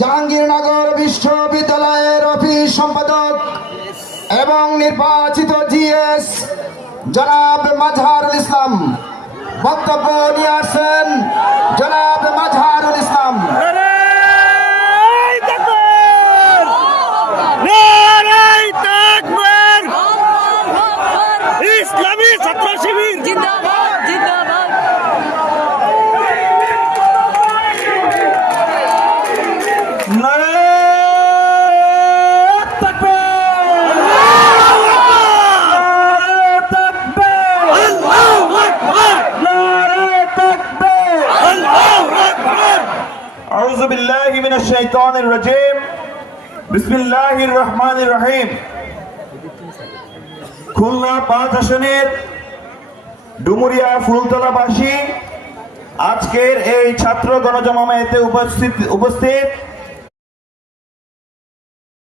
জাহাঙ্গীরনগর বিশ্ববিদ্যালয়ের অফিস সম্পাদক এবং নির্বাচিত জিএস জনাব মাজহারুল ইসলাম বক্তব্য নিয়ে আসছেন। জনাব মাজহারুল ইসলাম। ইসলামী ছাত্র শিবির জিন্দাবাদ জিন্দাবাদ। أعوذ بالله من الشيطان الرجيم بسم الله الرحمن الرحيم খুলনা 5 আসনের ডুমুরিয়া ফুলতলাবাসী আজকের এই ছাত্র গণজমায়েতে উপস্থিত